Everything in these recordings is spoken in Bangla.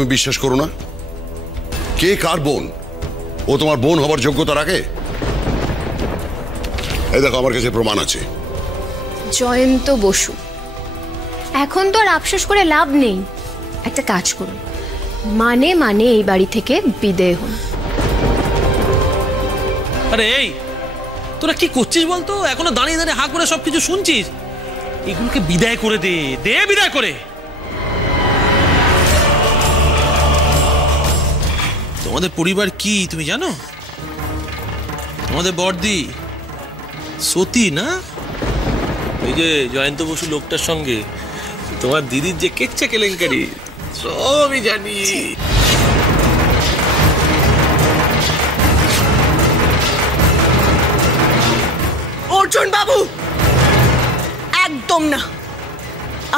তুমি বিশ্বাস করো না? কে কার বোন? ও তোমার বোন হবার যোগ্যতা রাখে? এই দেখো, আমার কাছে প্রমাণ আছে। জয়ন্ত বসু, এখন তো আর আফসোস করে লাভ নেই। একটা কাজ করুন, মানে এই বাড়ি থেকে বিদেয় হন। আরে এই, তোরা কি করছিস বলতো? এখনো দাঁড়িয়ে দাঁড়িয়ে হাঁ করে সবকিছু শুনছিস? এগুলোকে বিদায় করে দে, বিদায় করে। তোমাদের পরিবার কি তুমি জানো? তোমাদের বড়দি সতী না? ওই যে জয়ন্ত বসু লোকটার সঙ্গে তোমার দিদির যে কেচ্ছা কেলেঙ্কারি, সবই জানি। অর্জুন বাবু, একদম না।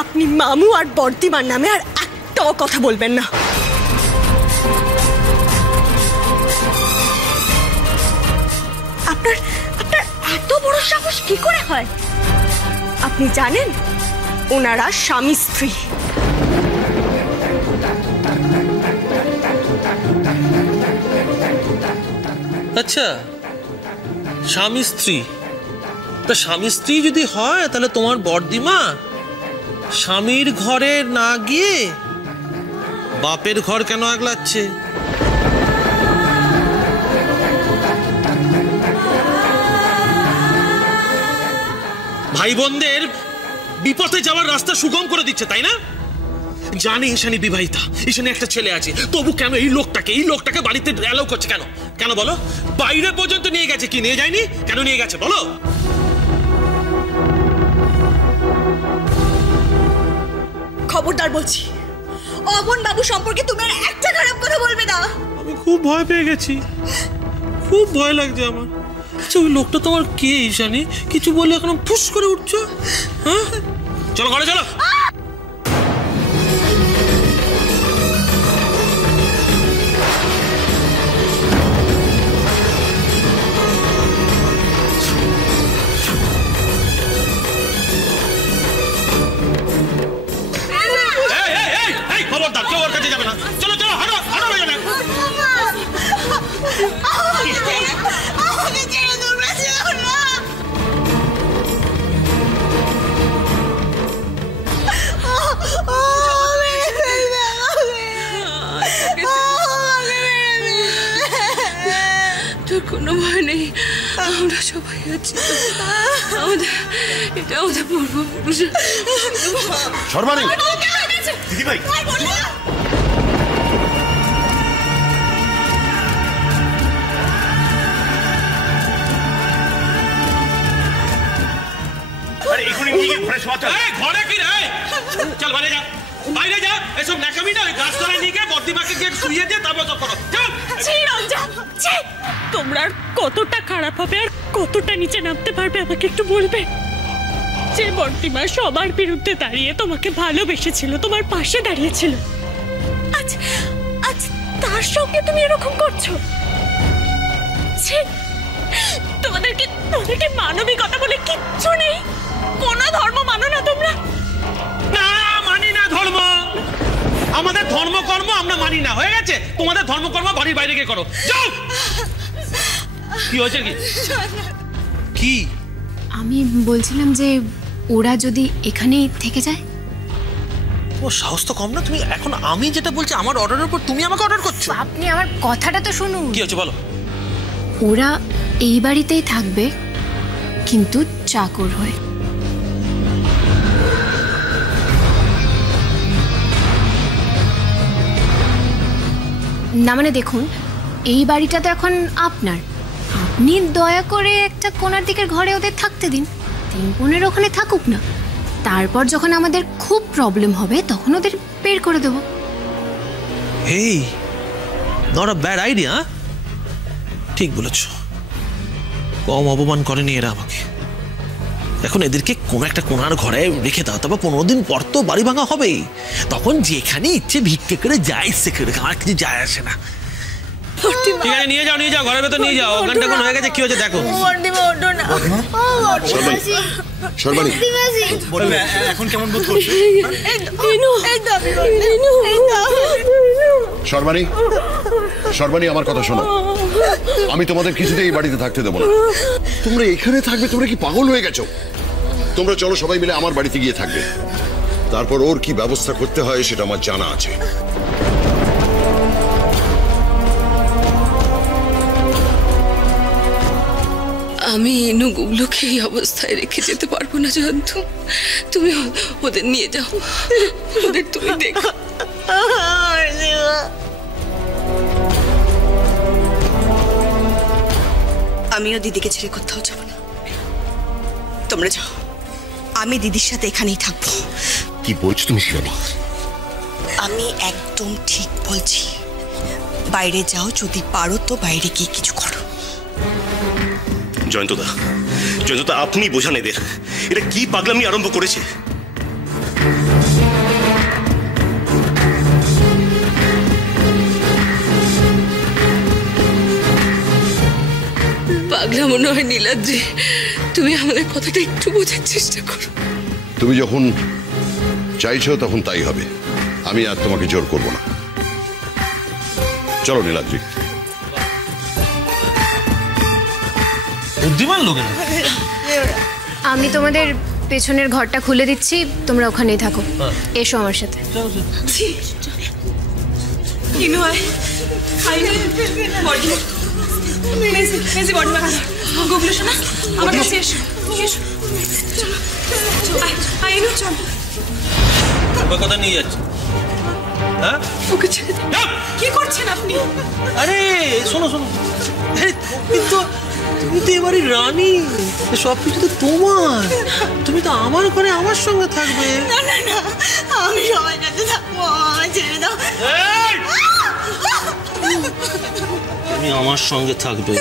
আপনি মামু আর বর্দিমার নামে আর একটাও কথা বলবেন না। আপনার এত বড় সাহস কি করে হয়? আপনি জানেন ওনারা স্বামী স্ত্রী। আচ্ছা, স্বামী স্ত্রী। তা স্বামী স্ত্রী যদি হয় তাহলে তোমার বড়দিমা স্বামীর ঘরে না গিয়ে বাপের ঘর কেন আগলাচ্ছে? ভাই বোনদের বিপথে যাওয়ার রাস্তা সুগম করে দিচ্ছে, তাই না? জানি ঈশানী বিবাহিতা, ঈশানী একটা ছেলে আছে, তবু কেন এই লোকটাকে বাড়িতে অ্যালাউ করছে? কেন কেন বলো? বাইরে পর্যন্ত নিয়ে গেছে, কি নিয়ে যায়নি? কেন নিয়ে গেছে বলো? খবরদার বলছি, অমন বাবু সম্পর্কে তুমি আর একটা খারাপ কথা বলবে না। আমি খুব ভয় পেয়ে গেছি, খুব ভয় লাগছে আমার। আচ্ছা, ওই লোকটা তোমার কে ঈশানী? কিছু বললে এখন ফুস করে উঠছো। হ্যাঁ, চলো ঘরে চলো। খবরদার, কেউ ওর কাছে যাবে না। চলো চলো, হাঁটো হাঁটো হয়ে যাবে। তোর কোনো ভয় নেই, আমরা সবাই আছি। এটা আমাদের পূর্বপুরুষ। সর্বাণী, দিদিভাই, ঘরে কি রে? চল বাইরে যা, বাইরে যা। এসব ন্যাকামি না, গাছতলায় নিয়ে গিয়ে বর্দিমাকে গিয়ে শুইয়ে দিয়ে তারপর সব করো। তোমরা আর কতটা খারাপ হবে আর কতটা নিচে নামতে পারবে আমাকে একটু বলবে? যে বর্দিমা সবার বিরুদ্ধে দাঁড়িয়ে তোমাকে ভালোবেসেছিল, তোমার পাশে দাঁড়িয়েছিল, আজ তার সঙ্গে তুমি এরকম করছো? তোমাদেরকে মানবিকতা বলে কিচ্ছু নেই? কোন ধর্ম মানো না তোমরা? না, মানি না ধর্ম। আমাদের ধর্মকর্ম আমরা মানি না, হয়ে গেছে। তোমাদের ধর্মকর্ম বাড়ির বাইরে গিয়ে করো, যাও। কি হয়েছে? কি? আমি বলছিলাম যে ওরা যদি এখানেই থেকে যায়। ও সাহস তো কম না। তুমি এখন আমি যেটা বলছি আমার অর্ডারের উপর তুমি আমাকে অর্ডার করছো। আপনি আমার কথাটা তো শুনুন। কি হচ্ছে বলো? ওরা এই বাড়িতেই থাকবে, কিন্তু চাকর হয়ে। না মানে দেখুন, এই বাড়িটা তো এখন আপনার। আপনি দয়া করে একটা কোণার দিকের ঘরে ওদের থাকতে দিন, 3 বোনের ওখানে থাকুক না। তারপর যখন আমাদের খুব প্রবলেম হবে তখন ওদের বের করে দেব। হেই, নট আ ব্যাড আইডিয়া। ঠিক বলেছ, কম অপমান করেনি এরা আমাকে। এখন এদেরকে কোনো একটা কোণার ঘরে রেখে দাও, তারপর 15 দিন পর তো বাড়ি ভাঙা হবেই। তখন যেখানে ইচ্ছে ভিক্ষে করে যায় ইচ্ছে করে, আমার কিছু যায় আসে না। ঠিক আছে, নিয়ে যাও ঘরের ভেতর নিয়ে যাও। ওখানটা এখন হয়ে গেছে, কি হয়েছে দেখো। এখন কেমন বোধ করছে? সর্বাণী, সর্বাণী আমার কথা শোনো, আমি তোমাদের কিছুতেই এই বাড়িতে থাকতে দেবো না। তোমরা এখানে থাকবে? তোমরা কি পাগল হয়ে গেছো? তোমরা চলো সবাই মিলে আমার বাড়িতে গিয়ে থাকবে, তারপর ওর কি ব্যবস্থা করতে হয় সেটা আমার জানা আছে। আমি ইনু গুবলুকে এই অবস্থায় রেখে যেতে পারবো না জয়ন্ত। তুমি ওদের নিয়ে যাও, ওদের তুমি দেখো। আমিও দিদিকে ছেড়ে কোথাও যাব না। তোমরা যাও, আমি দিদির সাথে এখানেই থাকবো। কি বলছো তুমি শিবানী? আমি একদম ঠিক বলছি। বাইরে যাও, যদি পারো তো বাইরে গিয়ে কিছু করো। জয়ন্তদা, জয়ন্তদা আপনি বোঝান এদের, এটা কি পাগলামি আরম্ভ করেছে। পাগলা মনে হয় নীলাদ্রি, তুমি আমাদের কথাটা একটু বোঝার চেষ্টা করো। তুমি যখন চাইছো তখন তাই হবে, আমি আর তোমাকে জোর করব না। চলো নীলাদ্রি। বুদ্ধিমান লোকেরা। আমি তোমাদের পেছনের ঘরটা খুলে দিচ্ছি, তোমরা ওখানেই থাকো। এসো আমার সাথে। কথা নিয়ে যাচ্ছে। হ্যাঁ, ওকে ছেড়ে দাও। কি করছেন আপনি? আরে শোনো শোনো, কিন্তু তুমি তো এবারে রানী, সবকিছু তো তোমার। তুমি তো আমার ঘরে আমার সঙ্গে থাকবে। না না না, আমি সবাই কাছে থাকবো, আমায় ছেড়ে দাও। তুমি আমার সঙ্গে থাকবে,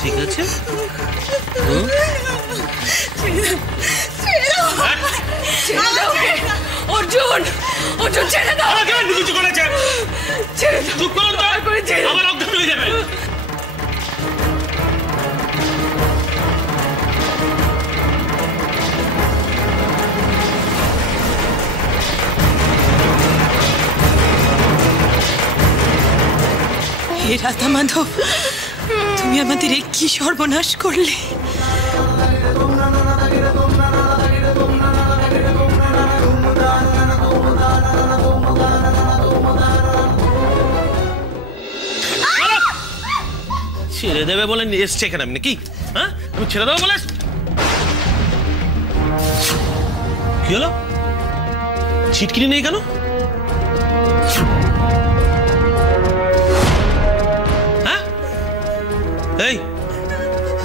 ঠিক আছে? অর্জুন, অর্জুন ছেড়ে দাও। কিছু করেছে? ছেড়ে দাও। চুপ করুন, দয়া করে ছেড়ে দাও। আমার অজ্ঞান হয়ে যাবে। হে রাধা মাধব, তুমি আমাদের এ কি সর্বনাশ করলে। ছেড়ে দেবে বলে এসছে এখানে আমি নাকি? হ্যাঁ, আমি ছেড়ে দেবো বলে কি হলো? ছিটকিনি নেই কেন? হ্যাঁ, এই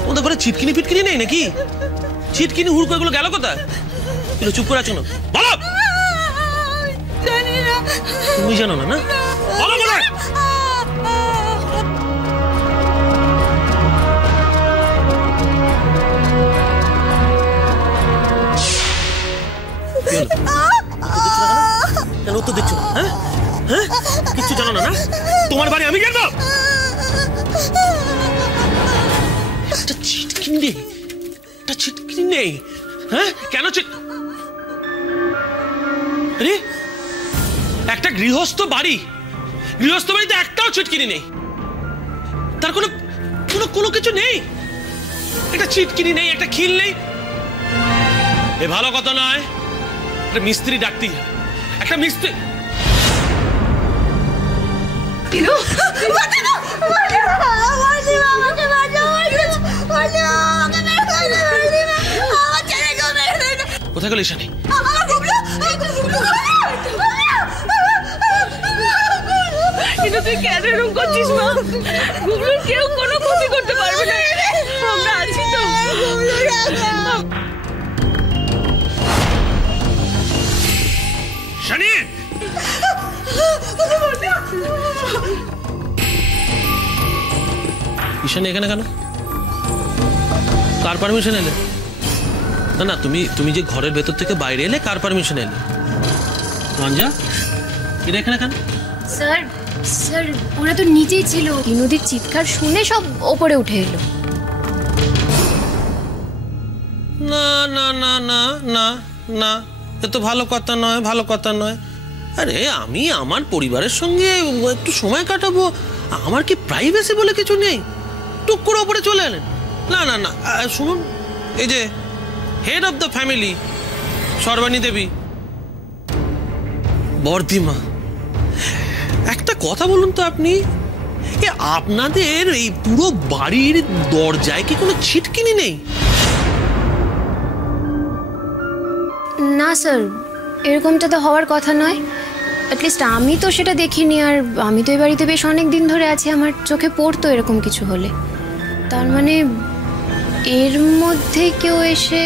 তোমাদের ঘরে ছিটকিনি ফিটকিনি নেই নাকি? ছিটকিনি হুড়কো এগুলো গেল কোথায়? এগুলো চুপ করে আছো না, বলো। তুমি জানো না? না বলো বলো। কেন উত্তর দিচ্ছ? হ্যাঁ হ্যাঁ, কিচ্ছু জানো না? না, তোমার বাড়ি আমি জানবো? একটা ছিটকিনি নেই, একটা ছিটকিনি নেই। হ্যাঁ, কেন? আরে একটা গৃহস্থ বাড়ি, গৃহস্থ বাড়িতে একটাও ছিটকিনি নেই, তার কোনো কোনো কোনো কিছু নেই। একটা ছিটকিনি নেই, একটা খিল নেই, এ ভালো কথা নয়। একটা মিস্ত্রি ডাকতে, একটা মিস্ত্রি। কোথায় গেল ঈশানী? কিন্তু তুই কেন এরকম করছিস মা? গুবলুর কেউ কোনো ক্ষতি করতে পারবে না, আমরা আছি তো। শানি, ঈশানী এখানে কেন? কার পারমিশন এলে? না না, তুমি যে ঘরের ভেতর থেকে বাইরে এলে, কার পারমিশন এলে? রঞ্জা, এটা এখানে কেন? স্যার, স্যার ওরা তো নিচেই ছিল, বিনোদির চিৎকার শুনে সব ওপরে উঠে এলো। না না না না না না, এ তো ভালো কথা নয়, ভালো কথা নয়। আরে আমি আমার পরিবারের সঙ্গে একটু সময় কাটাবো, আমার কি প্রাইভেসি বলে কিছু নেই? টুক করে ওপরে চলে এলেন। না না না, শুনুন, এই যে head of the family Sarbani Debi, বর্ধিমা, একটা কথা বলুন তো, আপনি আপনাদের এই পুরো বাড়ির দরজায় কি কোনো ছিটকিনি নেই? না স্যার, এরকমটা তো হওয়ার কথা নয়। অ্যাটলিস্ট আমি তো সেটা দেখিনি, আর আমি তো এই বাড়িতে বেশ অনেক দিন ধরে আছি, আমার চোখে পড়তো এরকম কিছু হলে। তার মানে এর মধ্যে কেউ এসে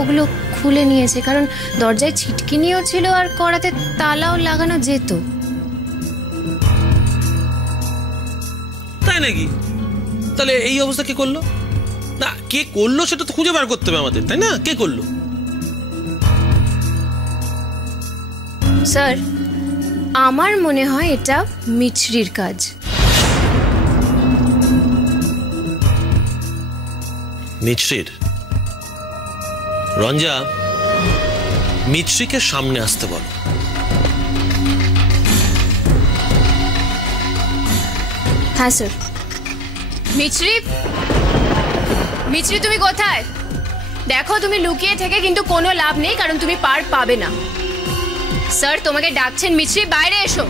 ওগুলো খুলে নিয়েছে, কারণ দরজায় ছিটকিনিও ছিল আর কড়াতে তালাও লাগানো যেত। তাই নাকি? তাহলে এই অবস্থা কে করলো? না, কে করলো সেটা তো খুঁজে বার করতে হবে আমাদের, তাই না? কে করলো? স্যার, আমার মনে হয় এটা মিছরির কাজ। মিছরির? রঞ্জা, মিছরিকে সামনে আসতে বল। হ্যাঁ স্যার। মিছরি, মিছরি তুমি কোথায়? দেখো, তুমি লুকিয়ে থেকে কিন্তু কোনো লাভ নেই, কারণ তুমি পার পাবে না। স্যার তোমাকে ডাকছেন, মিছরি বাইরে এসো।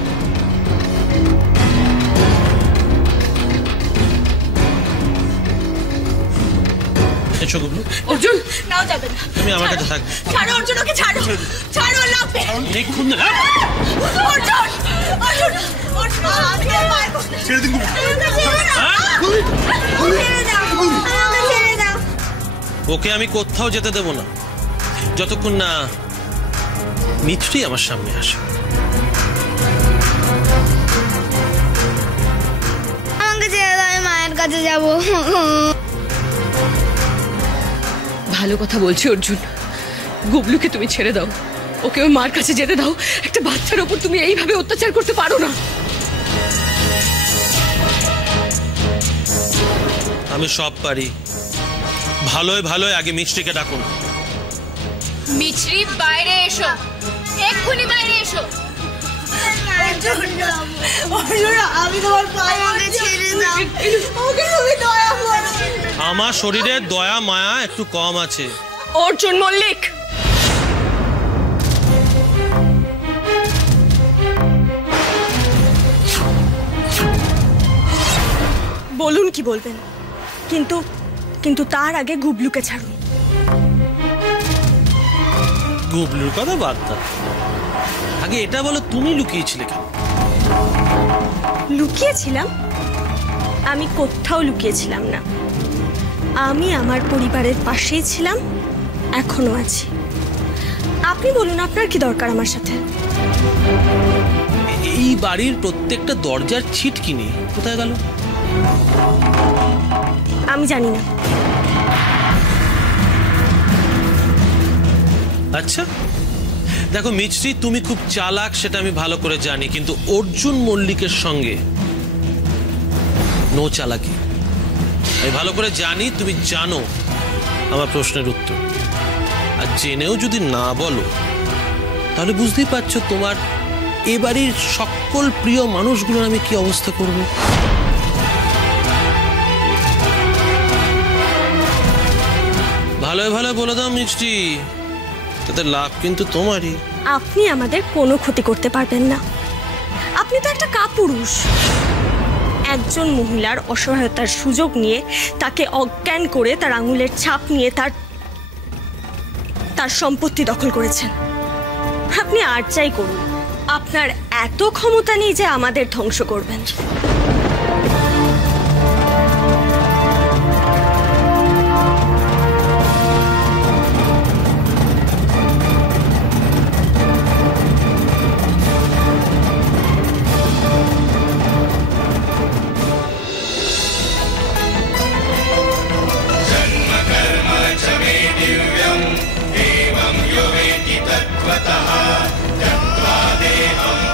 এসো গুবলু। অর্জুন, নাও যাবে না। তুমি আমার কাছে থাকবে। ছাড়ো অর্জুন, ওকে ছাড়ো, ছাড়ো, লাগবে। দেখুন না। অর্জুন, অর্জুন, অর্জুন, আমি আর পারবো না। ছেড়ে দিন। ছেড়ে দাও। ওকে আমি কোথাও যেতে দেব না যতক্ষণ না মিছরি আমার সামনে আসে। আমাকে ছেড়ে দাও, আমি মায়ের কাছে যাব। ভালো কথা বলছি অর্জুন, গুবলুকে তুমি ছেড়ে দাও, ওকে ওই মার কাছে যেতে দাও। একটা বাচ্চার ওপর তুমি এইভাবে অত্যাচার করতে পারো না। আমি সব পারি। ভালোই ভালোই আগে মিছরিকে ডাকুন। মিছরি বাইরে এসো, এক্ষুনি বাইরে এসো। আমি তোমার পায়ে, আমাকে ছেড়ে দাও, ওকে তুমি দয়া করো। আমার শরীরে দয়া মায়া একটু কম আছে। অর্জুন মল্লিক, বলুন কি বলবেন, কিন্তু কিন্তু তার আগে গুবলুকে ছাড়ুন। গুবলুর কথা বাদ দাও, আগে এটা বলো তুমি লুকিয়েছিলে কেন? লুকিয়েছিলাম? আমি কোথাও লুকিয়েছিলাম না। আমি আমার পরিবারের পাশেই ছিলাম, এখনো আছি। আপনি বলুন, আপনার কি দরকার আমার সাথে? এই বাড়ির প্রত্যেকটা দরজার ছিটকিনি কোথায় গেল? আমি জানি না। আচ্ছা দেখো মিছরি, তুমি খুব চালাক সেটা আমি ভালো করে জানি, কিন্তু অর্জুন মল্লিকের সঙ্গে নো চালাকি। আমি ভালো করে জানি তুমি জানো আমার প্রশ্নের উত্তর, আর জেনেও যদি না বলো তাহলে বুঝতেই পারছো তোমার এ বাড়ির সকল প্রিয় মানুষগুলোর আমি কি অবস্থা করব। ভালোই ভালো বলে দাও মিছরি, তাতে লাভ কিন্তু তোমারই। আপনি আমাদের কোনো ক্ষতি করতে পারবেন না। আপনি তো একটা কাপুরুষ। একজন মহিলার অসহায়তার সুযোগ নিয়ে তাকে অজ্ঞান করে তার আঙুলের ছাপ নিয়ে তার সম্পত্তি দখল করেছেন। আপনি আর চাই করুন, আপনার এত ক্ষমতা নেই যে আমাদের ধ্বংস করবেন।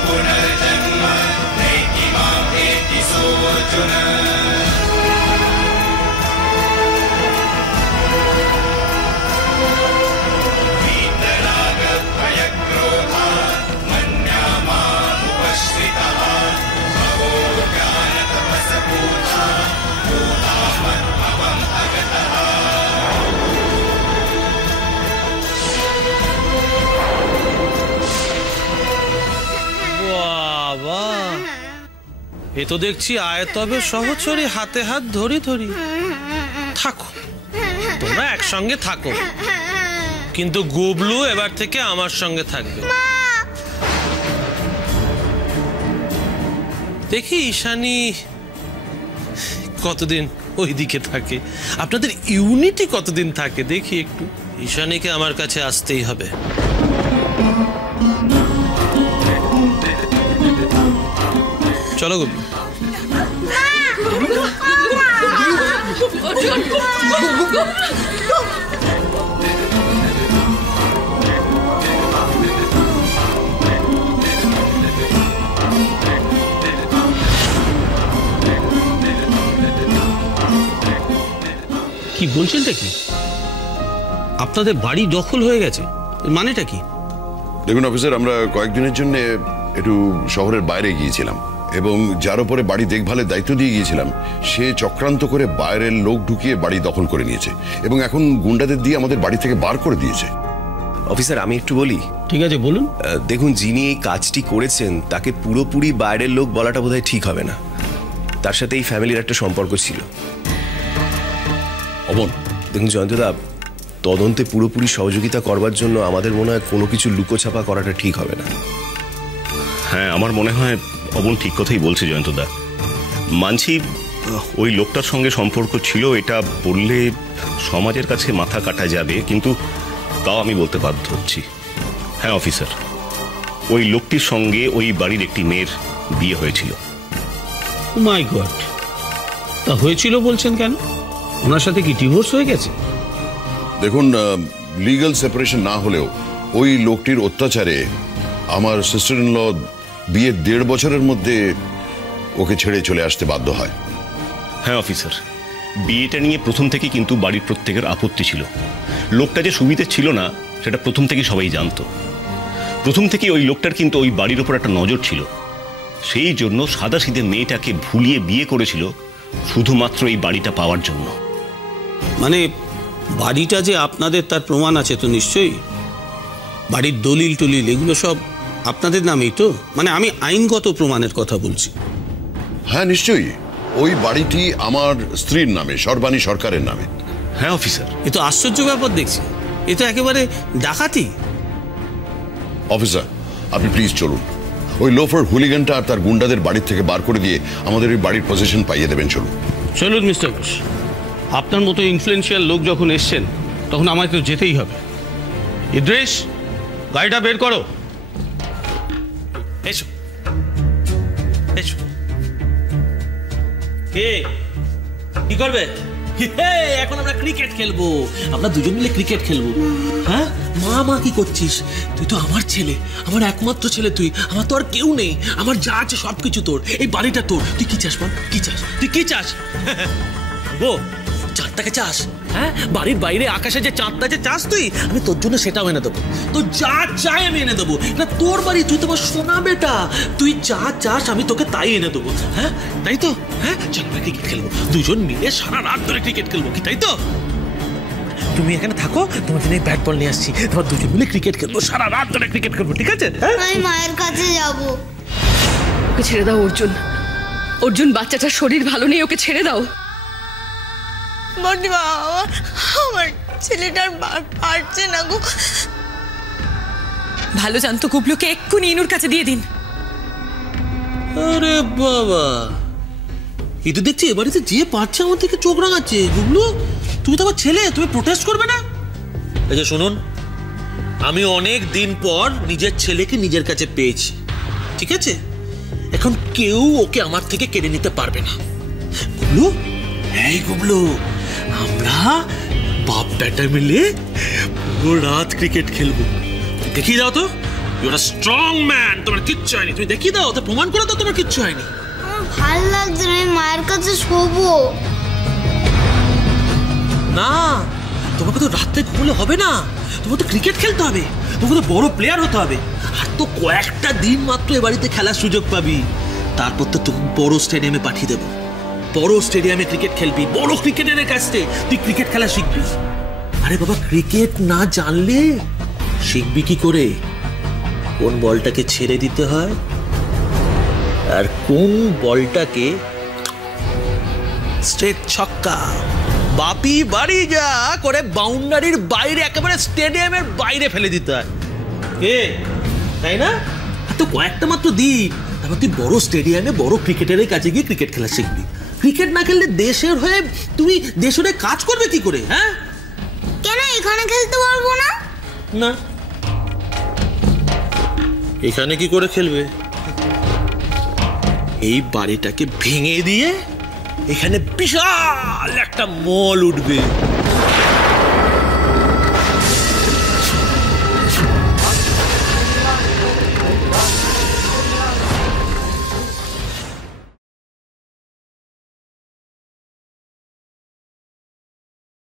पुनर्जन्म नैति मां वेति এ তো দেখছি আয় তবে সহচরী, হাতে হাত ধরি ধরি। থাকো, তোমরা একসঙ্গে থাকো, কিন্তু গুবলু এবার থেকে আমার সঙ্গে থাকবে। দেখি ঈশানী কতদিন ওইদিকে থাকে, আপনাদের ইউনিটি কতদিন থাকে দেখি একটু। ঈশানীকে আমার কাছে আসতেই হবে। চলো গুবলু। কি বলছেনটা কি? আপনাদের বাড়ি দখল হয়ে গেছে, মানেটা কি? দেখুন অফিসার, আমরা কয়েকদিনের জন্য একটু শহরের বাইরে গিয়েছিলাম এবং যার উপরে বাড়ি দেখভালের দায়িত্ব দিয়ে গিয়েছিলাম সে চক্রান্ত করে বাইরের লোক ঢুকিয়ে বাড়ি দখল করে নিয়েছে এবং এখন গুন্ডাদের দিয়ে আমাদের বাড়ি থেকে বার করে দিয়েছে। অফিসার আমি একটু বলি? ঠিক আছে বলুন। দেখুন, যিনি এই কাজটি করেছেন তাকে পুরোপুরি বাইরের লোক বলাটা বোধহয় ঠিক হবে না। তার সাথে এই ফ্যামিলির একটা সম্পর্ক ছিল। অমন, দেখুন জয়ন্তদা, তদন্তে পুরোপুরি সহযোগিতা করবার জন্য আমাদের মনে হয় কোনো কিছু লুকোছাপা করাটা ঠিক হবে না। হ্যাঁ, আমার মনে হয় অবন ঠিক কথাই বলছে জয়ন্তদা। মানছি ওই লোকটার সঙ্গে সম্পর্ক ছিল, এটা বললে সমাজের কাছে মাথা কাটা যাবে, কিন্তু তাও আমি বলতে বাধ্য হচ্ছি। হ্যাঁ অফিসার, ওই লোকটির সঙ্গে ওই বাড়ির একটি মেয়ের বিয়ে হয়েছিল। মাই গড, তা হয়েছিল বলছেন কেন? ওনার সাথে কি ডিভোর্স হয়ে গেছে? দেখুন, লিগ্যাল সেপারেশন না হলেও ওই লোকটির অত্যাচারে আমার সিস্টার ইন ল বিয়ের 1.5 বছরের মধ্যে ওকে ছেড়ে চলে আসতে বাধ্য হয়। হ্যাঁ অফিসার, বিয়েটা নিয়ে প্রথম থেকে কিন্তু বাড়ির প্রত্যেকের আপত্তি ছিল। লোকটা যে সুবিধে ছিল না সেটা প্রথম থেকে সবাই জানতো। প্রথম থেকে ওই লোকটার কিন্তু ওই বাড়ির ওপর একটা নজর ছিল। সেই জন্য সাদাসিধে মেয়েটাকে ভুলিয়ে বিয়ে করেছিল শুধুমাত্র এই বাড়িটা পাওয়ার জন্য। মানে বাড়িটা যে আপনাদের তার প্রমাণ আছে তো নিশ্চয়ই? বাড়ির দলিল টলিল এগুলো সব আপনাদের নামেই তো? মানে আমি আইনগত প্রমাণের কথা বলছি। হ্যাঁ নিশ্চয়ই, ওই বাড়িটি আমার স্ত্রীর নামে, সর্বাণী সরকারের নামে। হ্যাঁ অফিসার। এ তো আশ্চর্য ব্যাপার দেখছি, এ তো একেবারে ডাকাতি। অফিসার আপনি প্লিজ চলুন, ওই লোফার হুলিগানটা আর তার গুন্ডাদের বাড়ির থেকে বার করে দিয়ে আমাদের ওই বাড়ির পজিশন পাইয়ে দেবেন। চলুন চলুন মিস্টার ঘোষ, আপনার মতো ইনফ্লুয়েন্সিয়াল লোক যখন এসছেন তখন আমাকে তো যেতেই হবে। ইদ্রিস, গাড়িটা বের করো। এসো এসো। কে কি করবে? এখন আমরা ক্রিকেট খেলবো, আমরা দুজন মিলে ক্রিকেট খেলবো। হ্যাঁ মা মা কি করছিস? তুই তো আমার ছেলে, আমার একমাত্র ছেলে তুই, আমার তো আর কেউ নেই, আমার যা আছে সবকিছু তোর, এই বাড়িটা তোর। তুই কি চাস বল? কি চাস? তুই কি চাস? ও চাঁদটাকে চাস? হ্যাঁ, বাড়ির বাইরে আকাশে যে চাঁদটা যে চাস তুই, আমি তোর জন্য সেটাও এনে দেবো। তো যা চাই আমি এনে দেবো। এটা তোর বাড়ি, তুই তোমার সোনা বেটা, তুই যা চাস আমি তোকে তাই এনে দেবো। হ্যাঁ তাই তো? হ্যাঁ চল আমরা ক্রিকেট খেলবো, দুজন মিলে সারা রাত ধরে ক্রিকেট খেলবো, কি তাই তো? তুমি এখানে থাকো, তোমার জন্য ব্যাট বল নিয়ে আসছি, তোমার দুজন মিলে ক্রিকেট খেলবো, সারা রাত ধরে ক্রিকেট খেলবো, ঠিক আছে? আমি মায়ের কাছে যাবো। ওকে ছেড়ে দাও অর্জুন। অর্জুন, বাচ্চাটার শরীর ভালো নেই, ওকে ছেড়ে দাও। বর্দিমা, আমার ছেলেটার পারছে না গো। ভালো জানতো কুবলুকে এক্ষুনি ইনুর কাছে দিয়ে দিন। আরে বাবা, এই তো দেখছি এ বাড়িতে যে পারছে আমার থেকে চোখ রাঙাচ্ছে। গুবলু, তুমি তো আমার ছেলে, তুমি প্রোটেস্ট করবে না? এই যে শুনুন, আমি অনেক দিন পর নিজের ছেলেকে নিজের কাছে পেয়েছি, ঠিক আছে? এখন কেউ ওকে আমার থেকে কেড়ে নিতে পারবে না। গুবলু, এই গুবলু, আমরা বাপ বেটা মিলে পুরো রাত ক্রিকেট খেলবো। দেখিয়ে দাও তো, you are a strong man, তোমার কিচ্ছু হয়নি। তুমি দেখিয়ে দাও, তো প্রমাণ করে দাও তোমার কিচ্ছু হয়নি। আমার ভালো লাগছে না, আমি মায়ের কাছে শোবো। না, তোমাকে তো রাত্রে ঘুমলে হবে না, তোমাকে তো ক্রিকেট খেলতে হবে, তোমাকে তো বড় প্লেয়ার হতে হবে। আর তো কয়েকটা দিন মাত্র এ বাড়িতে খেলার সুযোগ পাবি, তারপর তো তুমি বড় স্টেডিয়ামে পাঠিয়ে দেবো। বড় স্টেডিয়ামে ক্রিকেট খেলবি, বড় ক্রিকেটারের কাছ থেকে তুই ক্রিকেট খেলা শিখবি। আরে বাবা, ক্রিকেট না জানলে শিখবি কি করে কোন বলটাকে ছেড়ে দিতে হয়, আর কোন বলটাকে স্ট্রেট ছক্কা বাপি বাড়ি যা করে বাউন্ডারির বাইরে একেবারে স্টেডিয়ামের বাইরে ফেলে দিতে হয়, কে তাই না? তো কয়েকটা মাত্র দিন, তারপর তুই বড় স্টেডিয়ামে বড় ক্রিকেটারের কাছে গিয়ে ক্রিকেট খেলা শিখবি। ক্রিকেট না খেললে দেশের হয়ে তুমি দেশের হয়ে কাজ করবে কি করে? হ্যাঁ, কেন এখানে খেলতে পারবো না? না, এখানে কি করে খেলবে? এই বাড়িটাকে ভেঙে দিয়ে এখানে বিশাল একটা মল উঠবে।